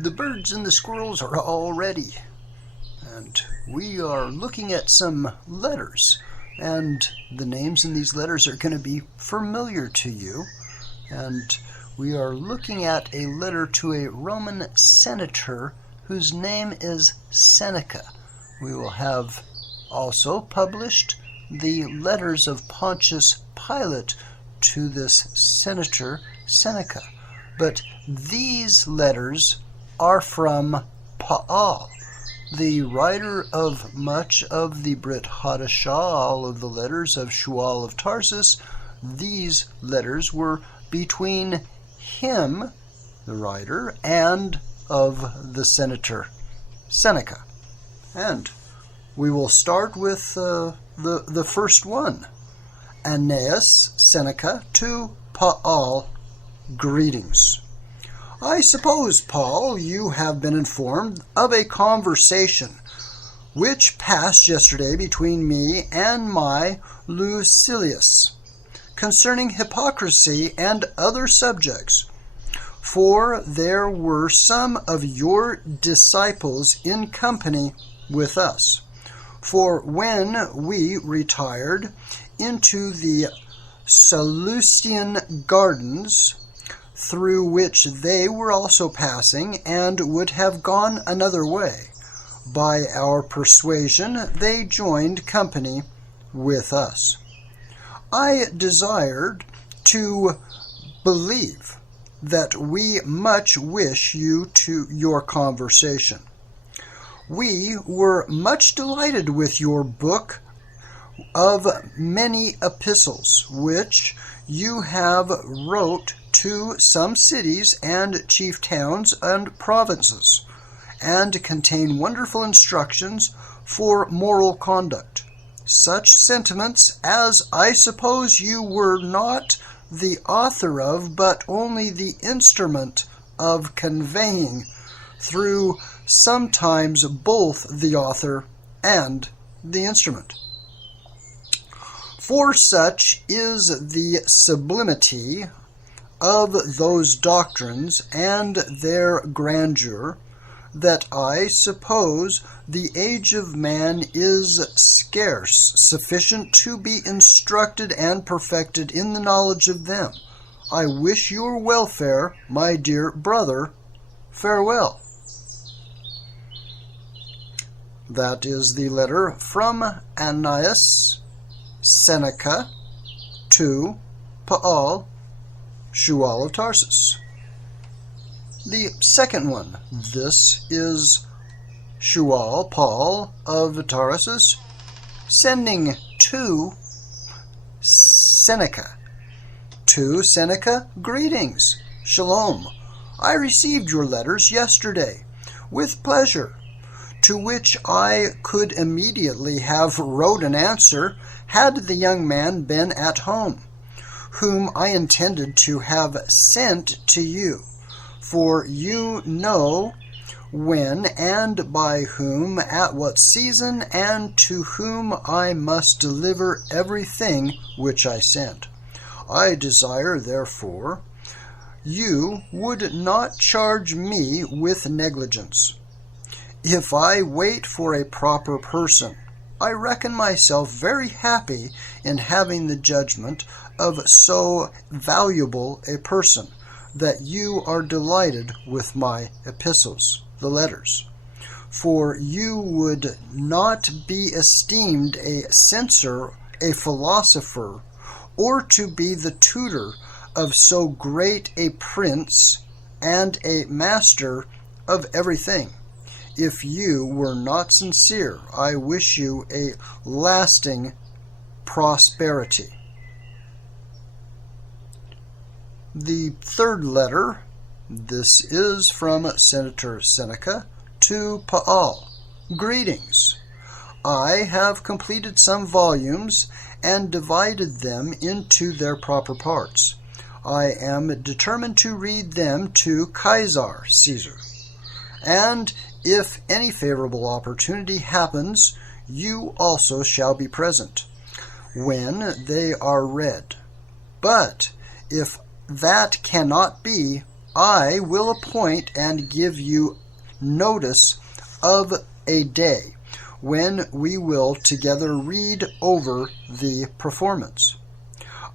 The birds and the squirrels are all ready, and we are looking at some letters, and the names in these letters are going to be familiar to you. And we are looking at a letter to a Roman senator whose name is Seneca. We will have also published the letters of Pontius Pilate to this senator Seneca. But these letters are from Paul, the writer of much of the Brit Hadashah, all of the letters of Shaul of Tarsus. These letters were between him, the writer, and of the senator Seneca. And we will start with the first one. Annaeus Seneca to Paul, greetings. I suppose, Paul, you have been informed of a conversation which passed yesterday between me and my Lucilius concerning hypocrisy and other subjects. For there were some of your disciples in company with us. For when we retired into the Seleucian gardens, through which they were also passing, and would have gone another way, by our persuasion they joined company with us. I desired to believe that we much wish you to your conversation. We were much delighted with your book of many epistles, which you have wrote to some cities and chief towns and provinces, and contain wonderful instructions for moral conduct. Such sentiments as I suppose you were not the author of, but only the instrument of conveying, through sometimes both the author and the instrument. For such is the sublimity of those doctrines and their grandeur, that I suppose the age of man is scarce sufficient to be instructed and perfected in the knowledge of them. I wish your welfare, my dear brother. Farewell. That is the letter from Annaeus Seneca to Paul, Shaul of Tarsus. The second one, this is Shaul, Paul of Tarsus, sending to Seneca. To Seneca, greetings. Shalom. I received your letters yesterday with pleasure, to which I could immediately have wrote an answer had the young man been at home, whom I intended to have sent to you. For you know when and by whom, at what season, and to whom I must deliver everything which I sent. I desire, therefore, you would not charge me with negligence. If I wait for a proper person, I reckon myself very happy in having the judgment of so valuable a person, that you are delighted with my epistles, the letters. For you would not be esteemed a censor, a philosopher, or to be the tutor of so great a prince and a master of everything. If you were not sincere, I wish you a lasting prosperity. The third letter, this is from Senator Seneca to Paul. Greetings. I have completed some volumes and divided them into their proper parts. I am determined to read them to Caesar, and if any favorable opportunity happens, you also shall be present when they are read. But if that cannot be, I will appoint and give you notice of a day when we will together read over the performance.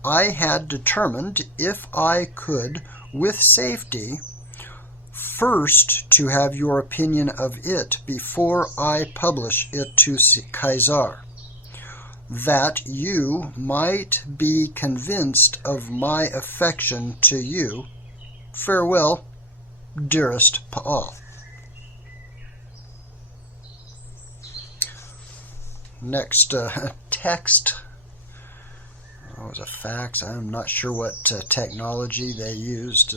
I had determined, if I could with safety, first to have your opinion of it before I publish it to Caesar, that you might be convinced of my affection to you. Farewell, dearest Paul. Next text. It was a fax. I'm not sure what technology they used.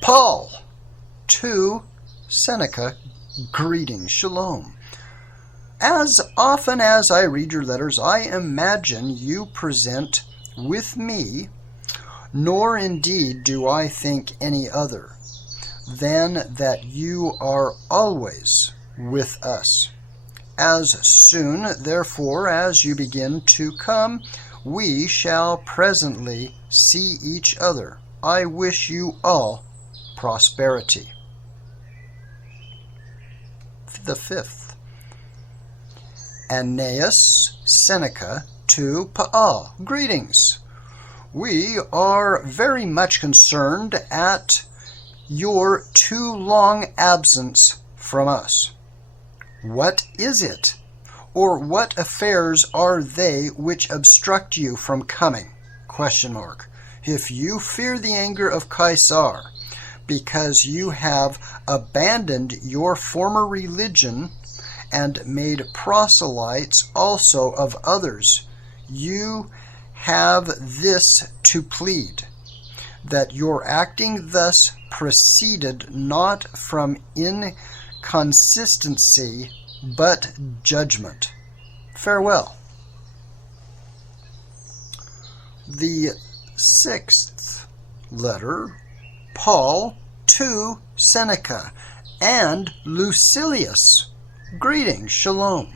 Paul to Seneca, greetings, shalom. As often as I read your letters, I imagine you present with me, nor indeed do I think any other, than that you are always with us. As soon, therefore, as you begin to come, we shall presently see each other. I wish you all prosperity. The fifth. Aeneas Seneca to Paul. Greetings. We are very much concerned at your too long absence from us. What is it, or what affairs are they which obstruct you from coming? ? If you fear the anger of Caesar, because you have abandoned your former religion and made proselytes also of others, you have this to plead, that your acting thus proceeded not from inconsistency, but judgment. Farewell. The sixth letter, Paul to Seneca and Lucilius. Greetings, shalom.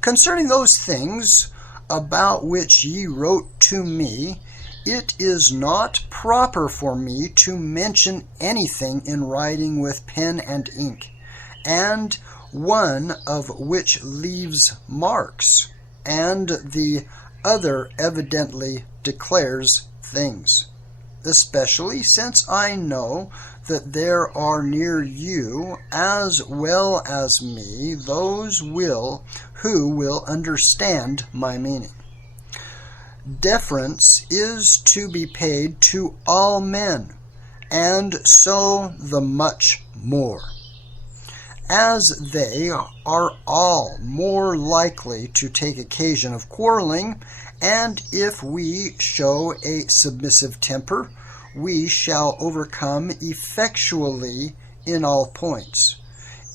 Concerning those things about which ye wrote to me, it is not proper for me to mention anything in writing with pen and ink, and one of which leaves marks, and the other evidently declares things, especially since I know that there are near you, as well as me, those who will understand my meaning. Deference is to be paid to all men, and so the much more, as they are all more likely to take occasion of quarreling, and if we show a submissive temper, we shall overcome effectually in all points.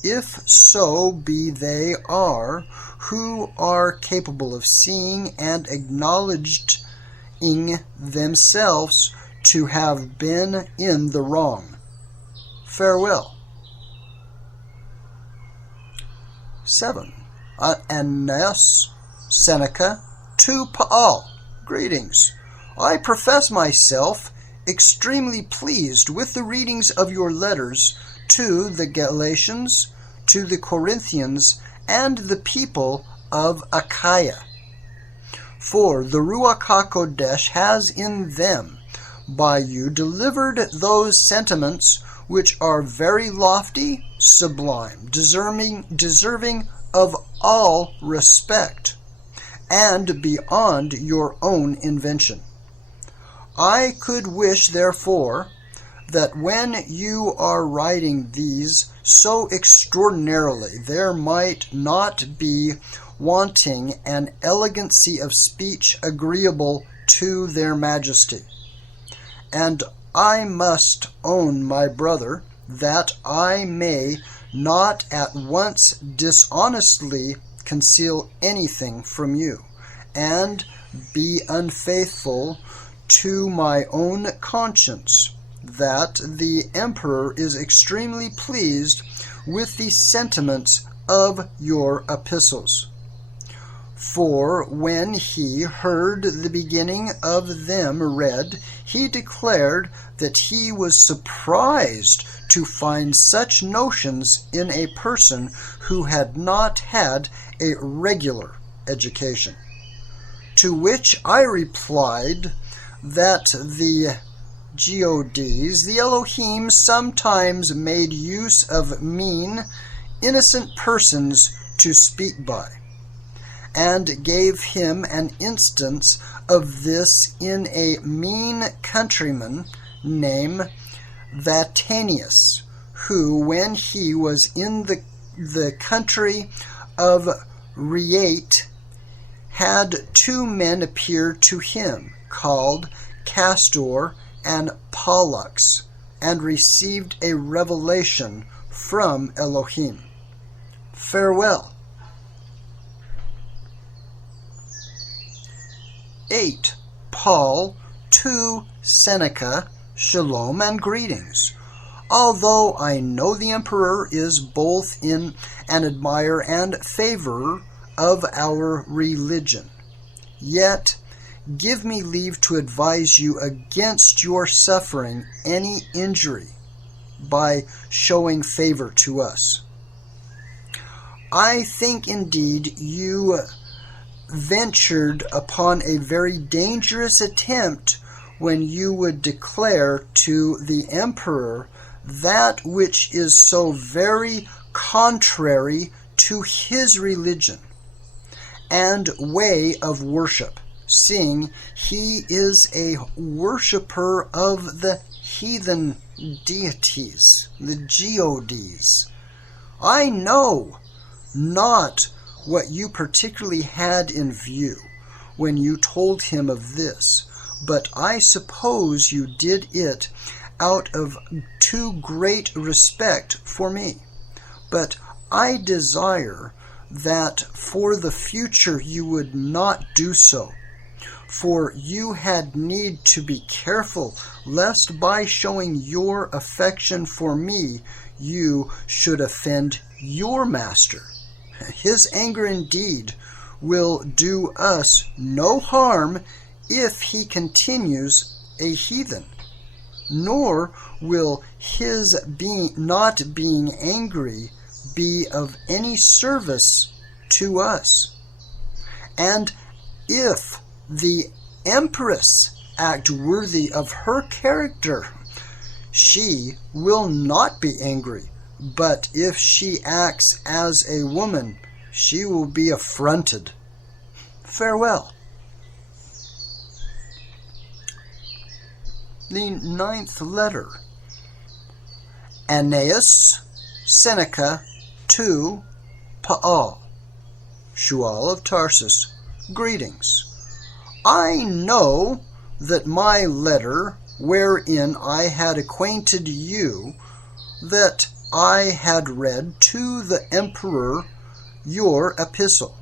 If so be they are who are capable of seeing and acknowledging themselves to have been in the wrong. Farewell. 7. Aeneas Seneca to Paul. Greetings. I profess myself extremely pleased with the readings of your letters to the Galatians, to the Corinthians, and the people of Achaia. For the Ruach HaKodesh has in them by you delivered those sentiments which are very lofty, sublime, deserving of all respect, and beyond your own invention. I could wish, therefore, that when you are writing these so extraordinarily, there might not be wanting an elegancy of speech agreeable to their majesty. And I must own, my brother, that I may not at once dishonestly conceal anything from you, and be unfaithful to my own conscience, that the emperor is extremely pleased with the sentiments of your epistles. For when he heard the beginning of them read, he declared that he was surprised to find such notions in a person who had not had a regular education. To which I replied that the gods, the Elohim, sometimes made use of mean, innocent persons to speak by, and gave him an instance of this in a mean countryman named Vatanius, who, when he was in the country of Reate, had two men appear to him, called Castor and Pollux, and received a revelation from Elohim. Farewell. 8. Paul to Seneca, Shalom and greetings. Although I know the emperor is both in an admirer and favorer of our religion, yet give me leave to advise you against your suffering any injury by showing favor to us. I think indeed you ventured upon a very dangerous attempt when you would declare to the emperor that which is so very contrary to his religion and way of worship, seeing he is a worshipper of the heathen deities, the gods. I know not what you particularly had in view when you told him of this, but I suppose you did it out of too great respect for me. But I desire that for the future you would not do so, for you had need to be careful lest by showing your affection for me you should offend your master. His anger indeed will do us no harm if he continues a heathen, nor will his not being angry be of any service to us. And if the empress act worthy of her character, she will not be angry. But if she acts as a woman, she will be affronted. Farewell. The 9th letter. Aeneas, Seneca, to Paul, Shual of Tarsus, greetings. I know that my letter, wherein I had acquainted you that I had read to the emperor your epistle,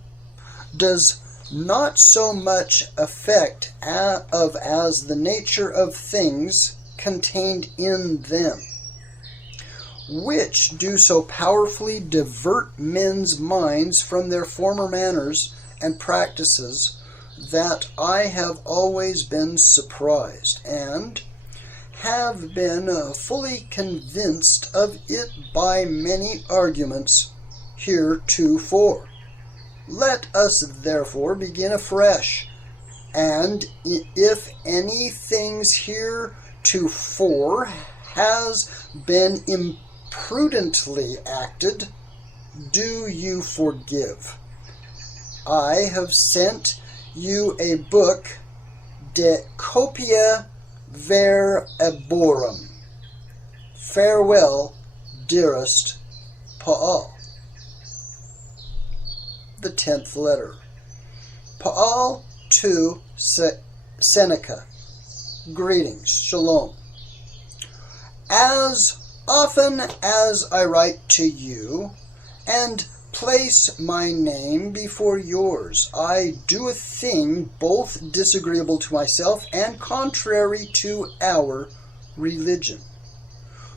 does not so much affect as the nature of things contained in them, which do so powerfully divert men's minds from their former manners and practices, that I have always been surprised, and have been fully convinced of it by many arguments heretofore. Let us therefore begin afresh, and if any things heretofore has been imprudently acted, do you forgive. I have sent you a book, De Copia Verborum. Farewell, dearest Paul. The 10th letter. Paul to Seneca. Greetings. Shalom. As often as I write to you and place my name before yours, I do a thing both disagreeable to myself and contrary to our religion.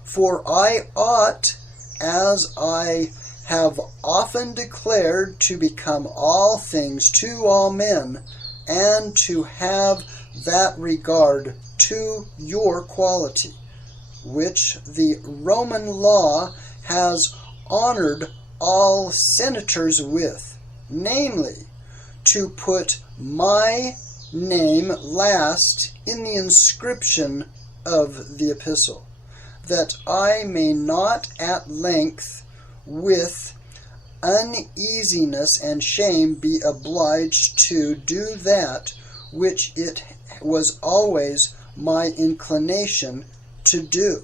For I ought, as I have often declared to become all things to all men, and to have that regard to your quality, which the Roman law has honored all senators with, namely, to put my name last in the inscription of the epistle, that I may not at length with uneasiness and shame be obliged to do that which it was always my inclination to do.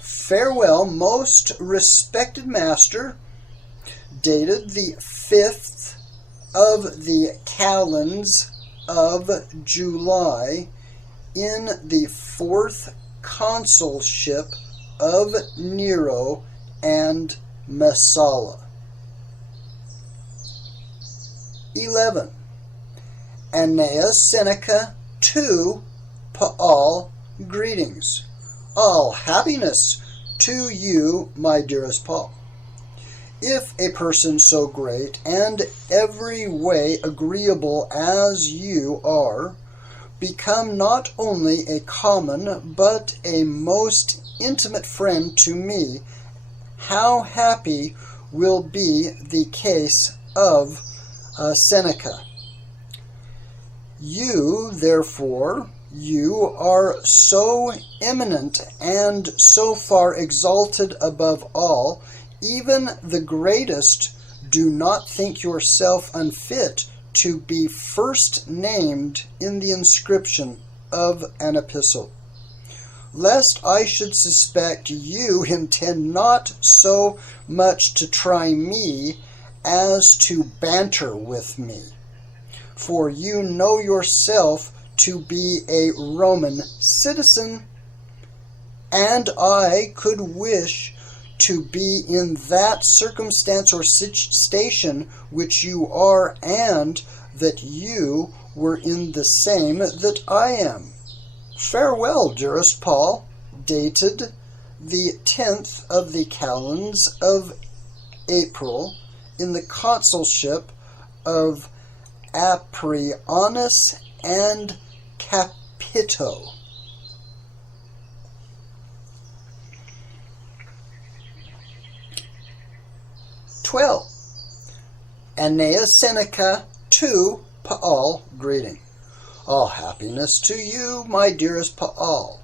Farewell, most respected master, dated the 5th of the calends of July, in the 4th consulship of Nero and Messala. 11. Annaeus Seneca to Paul, greetings. All happiness to you, my dearest Paul. If a person so great and every way agreeable as you are, become not only a common but a most intimate friend to me, how happy will be the case of Seneca. You, therefore, you are so eminent and so far exalted above all, even the greatest do not think yourself unfit to be first named in the inscription of an epistle, lest I should suspect you intend not so much to try me as to banter with me. For you know yourself to be a Roman citizen, and I could wish to be in that circumstance or station which you are, and that you were in the same that I am. Farewell, dearest Paul, dated the 10th of the calends of April, in the consulship of Aprianus and Capito. Annaeus Seneca to Paul, greeting. All happiness to you, my dearest Paul.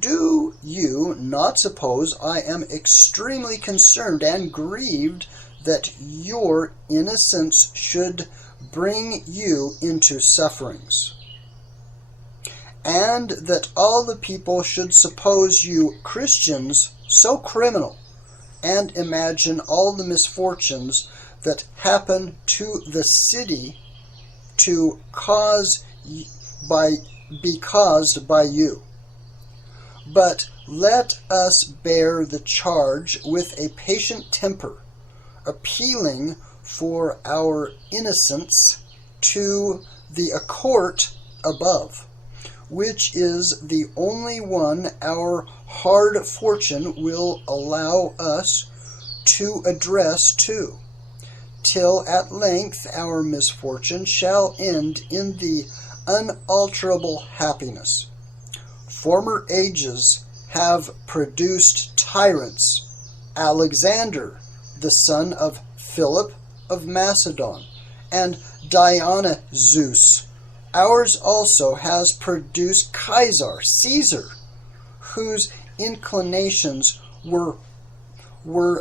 Do you not suppose I am extremely concerned and grieved that your innocence should bring you into sufferings, and that all the people should suppose you Christians so criminal, and imagine all the misfortunes that happen to the city to be caused by you? But let us bear the charge with a patient temper, appealing for our innocence to the court above, which is the only one our hard fortune will allow us to address to, till at length our misfortune shall end in the unalterable happiness. Former ages have produced tyrants, Alexander, the son of Philip of Macedon, and Dionysus. Ours also has produced Caesar, whose inclinations were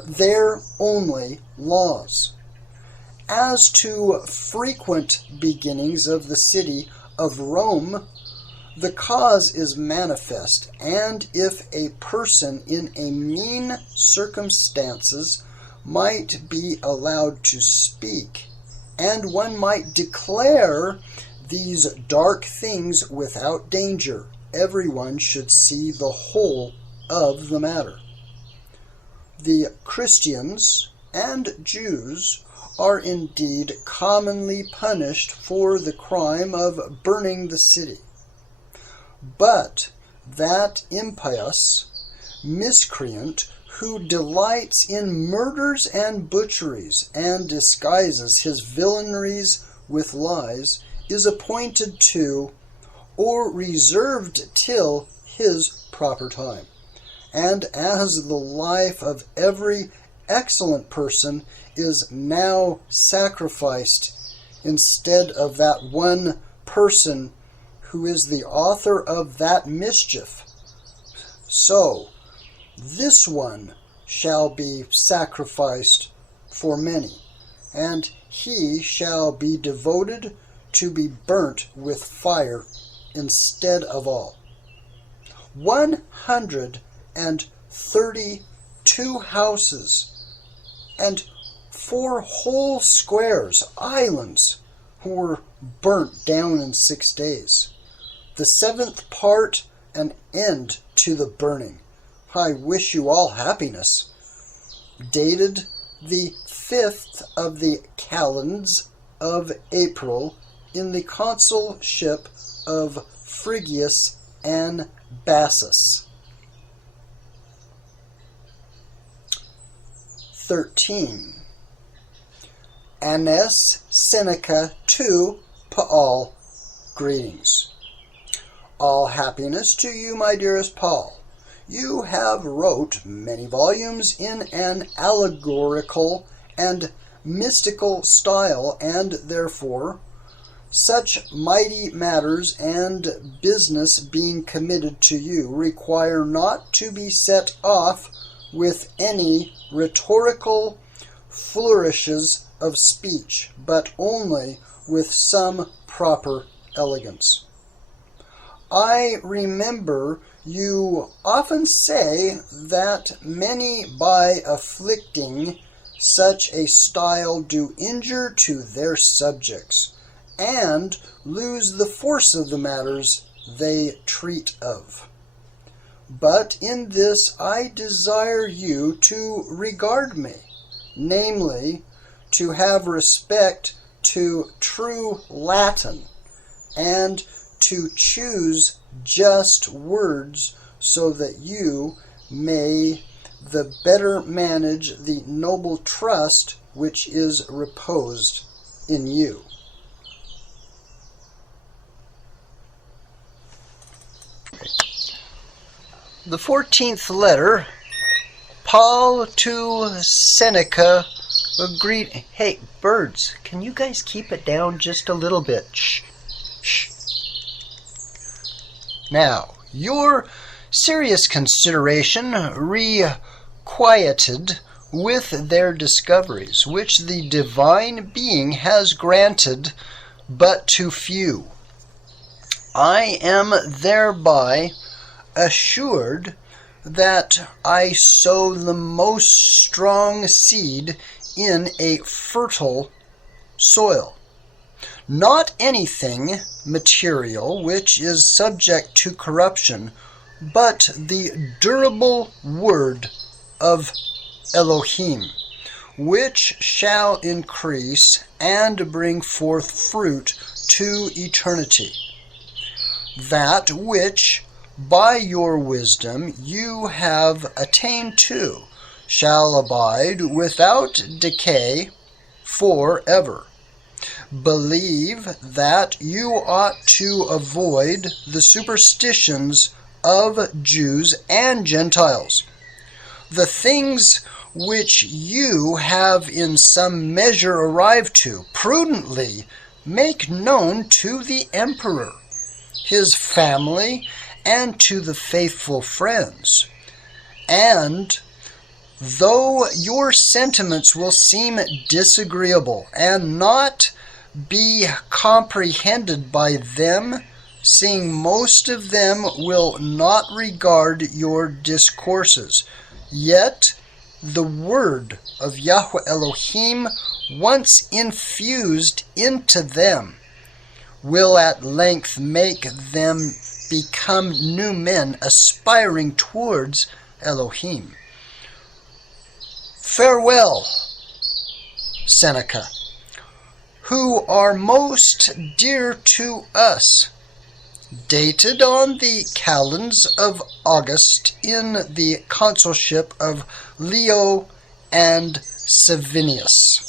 their only laws. As to frequent beginnings of the city of Rome, the cause is manifest, and if a person in a mean circumstances might be allowed to speak, and one might declare these dark things without danger, everyone should see the whole of the matter. The Christians and Jews are indeed commonly punished for the crime of burning the city, but that impious miscreant who delights in murders and butcheries, and disguises his villainies with lies, is appointed to, or reserved till his proper time. And as the life of every excellent person is now sacrificed instead of that one person who is the author of that mischief, so this one shall be sacrificed for many, and he shall be devoted to be burnt with fire instead of all. 132 houses and 4 whole squares, islands, were burnt down in 6 days. The 7th part an end to the burning. I wish you all happiness. Dated the 5th of the calends of April, in the consulship of Frigius and Bassus. 13. Annes Seneca to Paul. Greetings. All happiness to you, my dearest Paul. You have wrote many volumes in an allegorical and mystical style, and therefore such mighty matters and business being committed to you require not to be set off with any rhetorical flourishes of speech, but only with some proper elegance. I remember you often say that many by afflicting such a style do injure to their subjects, and lose the force of the matters they treat of. But in this I desire you to regard me, namely, to have respect to true Latin, and to choose just words, so that you may the better manage the noble trust which is reposed in you. The 14th letter, Paul to Seneca. Hey, birds, can you guys keep it down just a little bit? Shh. Shh. Now, your serious consideration requited with their discoveries, which the divine being has granted but to few. I am thereby assured that I sow the most strong seed in a fertile soil. Not anything material which is subject to corruption, but the durable word of Elohim, which shall increase and bring forth fruit to eternity. That which by your wisdom you have attained to shall abide without decay forever. Believe that you ought to avoid the superstitions of Jews and Gentiles. The things which you have in some measure arrived to, prudently make known to the emperor, his family, and to the faithful friends. And though your sentiments will seem disagreeable and not be comprehended by them, seeing most of them will not regard your discourses, yet the word of Yahweh Elohim, once infused into them, will at length make them become new men aspiring towards Elohim. Farewell, Seneca, who are most dear to us, dated on the calends of August in the consulship of Leo and Savinius.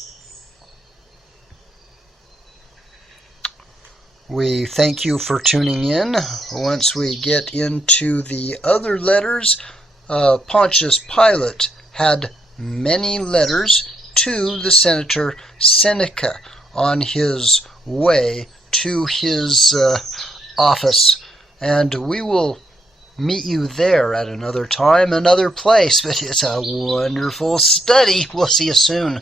We thank you for tuning in. Once we get into the other letters, Pontius Pilate had many letters to the Senator Seneca on his way to his office, and we will meet you there at another time, another place, but it's a wonderful study. We'll see you soon.